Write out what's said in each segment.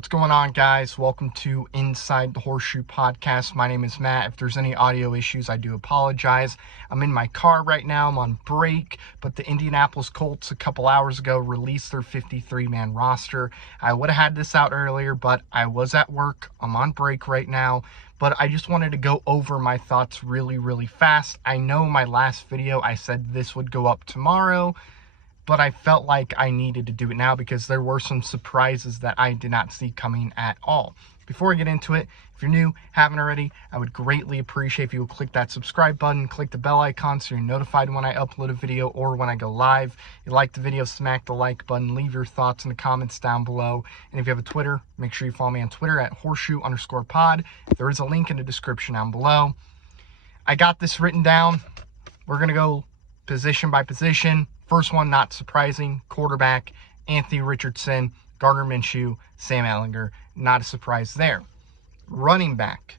What's going on, guys? Welcome to Inside the Horseshoe Podcast. My name is Matt. If there's any audio issues, I do apologize. I'm in my car right now. I'm on break, but the Indianapolis Colts a couple hours ago released their 53-man roster. I would have had this out earlier, but I was at work. I'm on break right now, but I just wanted to go over my thoughts really fast. I know my last video, I said this would go up tomorrow, but I felt like I needed to do it now because there were some surprises that I did not see coming at all. Before I get into it, if you're new, haven't already, I would greatly appreciate if you would click that subscribe button, click the bell icon so you're notified when I upload a video or when I go live. If you like the video, smack the like button, leave your thoughts in the comments down below. And if you have a Twitter, make sure you follow me on Twitter at horseshoe_pod. There is a link in the description down below. I got this written down. We're going to go position by position. First one, not surprising, quarterback, Anthony Richardson, Gardner Minshew, Sam Ehlinger. Not a surprise there. Running back,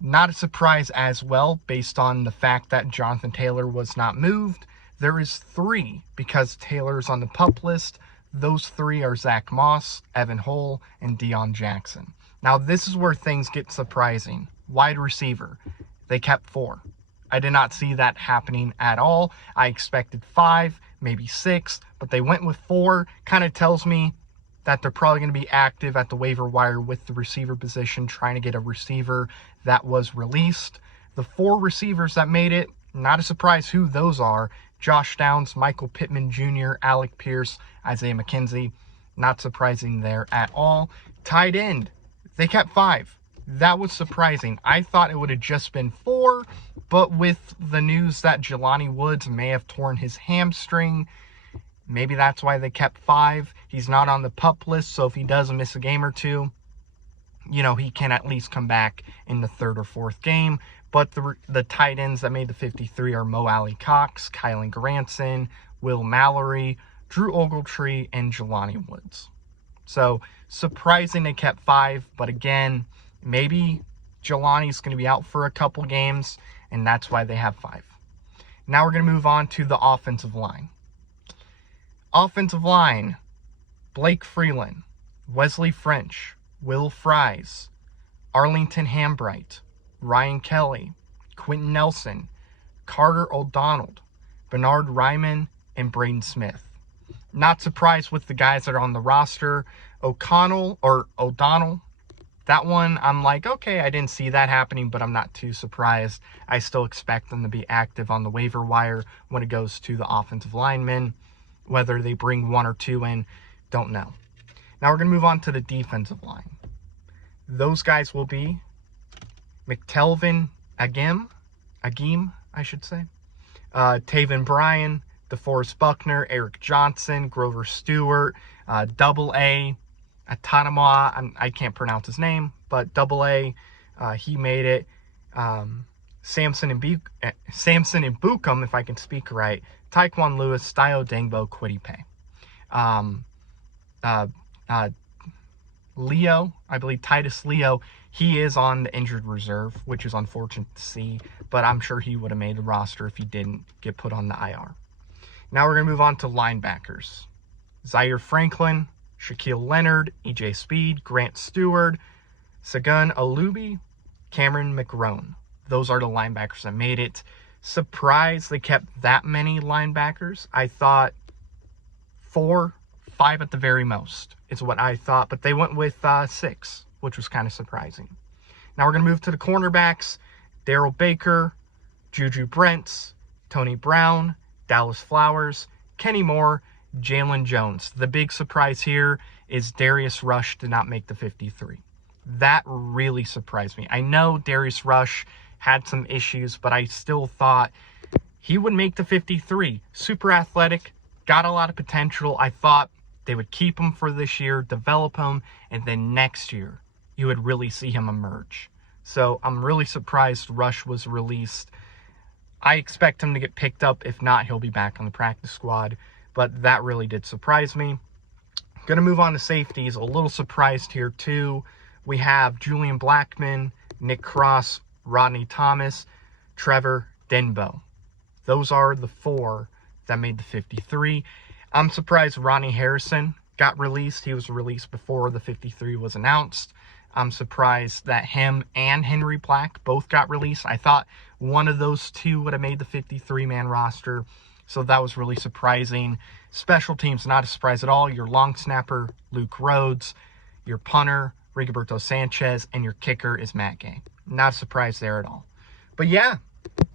not a surprise as well based on the fact that Jonathan Taylor was not moved. There is three because Taylor's on the PUP list. Those three are Zach Moss, Evan Hull, and Deion Jackson. Now, this is where things get surprising. Wide receiver, they kept 4. I did not see that happening at all. I expected 5, maybe 6, but they went with 4. Kind of tells me that they're probably going to be active at the waiver wire with the receiver position, trying to get a receiver that was released. The 4 receivers that made it, not a surprise who those are. Josh Downs, Michael Pittman Jr., Alec Pierce, Isaiah McKenzie. Not surprising there at all. Tight end, they kept 5. That was surprising. I thought it would have just been 4, but with the news that Jelani Woods may have torn his hamstring, maybe that's why they kept 5. He's not on the PUP list, so if he does miss a game or two, he can at least come back in the 3rd or 4th game. But the tight ends that made the 53 are Mo Alley-Cox, Kylan Granson, Will Mallory, Drew Ogletree, and Jelani Woods. So, surprising they kept 5, but again, maybe Jelani's going to be out for a couple games, and that's why they have 5. Now we're going to move on to the offensive line. Offensive line, Blake Freeland, Wesley French, Will Fries, Arlington Hambright, Ryan Kelly, Quentin Nelson, Carter O'Donnell, Bernard Ryman, and Braden Smith. Not surprised with the guys that are on the roster. O'Donnell, that one, I'm like, okay, I didn't see that happening, but I'm not too surprised. I still expect them to be active on the waiver wire when it goes to the offensive linemen. Whether they bring 1 or 2 in, don't know. Now we're going to move on to the defensive line. Those guys will be McTelvin Agim, I should say. Taven Bryan, DeForest Buckner, Eric Johnson, Grover Stewart, Double A, Atanama, I can't pronounce his name, but Double A, he made it. Samson and Bukum, if I can speak right. Taekwon Lewis, Dio Dangbo, Kwity Paye. Leo, I believe Titus Leo, he is on the injured reserve, which is unfortunate to see, but I'm sure he would have made the roster if he didn't get put on the IR. Now we're going to move on to linebackers. Zaire Franklin, Shaquille Leonard, EJ Speed, Grant Stewart, Sagun Alubi, Cameron McRone. Those are the linebackers that made it. Surprised they kept that many linebackers. I thought 4, 5 at the very most is what I thought, but they went with 6, which was kind of surprising. Now we're going to move to the cornerbacks. Darrell Baker, Juju Brents, Tony Brown, Dallas Flowers, Kenny Moore, Jalen Jones. The big surprise here is Darius Rush did not make the 53. That really surprised me. I know Darius Rush had some issues, but I still thought he would make the 53. Super athletic, got a lot of potential. I thought they would keep him for this year, develop him, and then next year you would really see him emerge. So I'm really surprised Rush was released. I expect him to get picked up. If not, he'll be back on the practice squad. But that really did surprise me. Going to move on to safeties. A little surprised here too. We have Julian Blackman, Nick Cross, Rodney Thomas, Trevor Denbo. Those are the 4 that made the 53. I'm surprised Ronnie Harrison got released. He was released before the 53 was announced. I'm surprised that him and Henry Black both got released. I thought one of those two would have made the 53-man roster, so that was really surprising. Special teams, not a surprise at all. Your long snapper, Luke Rhodes, your punter, Rigoberto Sanchez, and your kicker is Matt Gay. Not a surprise there at all. But yeah,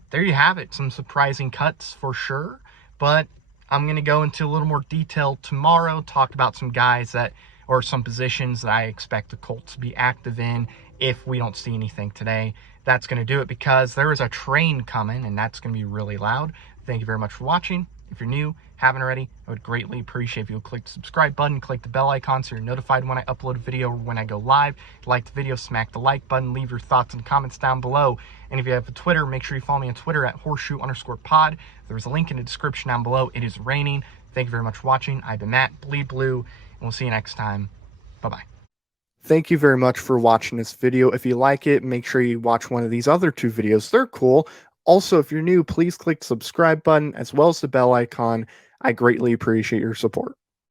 there you have it. Some surprising cuts for sure, but I'm going to go into a little more detail tomorrow, talk about some guys that, or some positions that I expect the Colts to be active in if we don't see anything today. That's going to do it because there is a train coming, and that's going to be really loud. Thank you very much for watching. If you're new, haven't already, I would greatly appreciate if you would click the subscribe button, click the bell icon so you're notified when I upload a video or when I go live. If you like the video, smack the like button, leave your thoughts and comments down below. And if you have a Twitter, make sure you follow me on Twitter at @horseshoe_pod. There's a link in the description down below. It is raining. Thank you very much for watching. I've been Matt, Bleed Blue, and we'll see you next time. Bye-bye. Thank you very much for watching this video. If you like it, make sure you watch one of these other two videos. They're cool. Also, if you're new, please click the subscribe button as well as the bell icon. I greatly appreciate your support.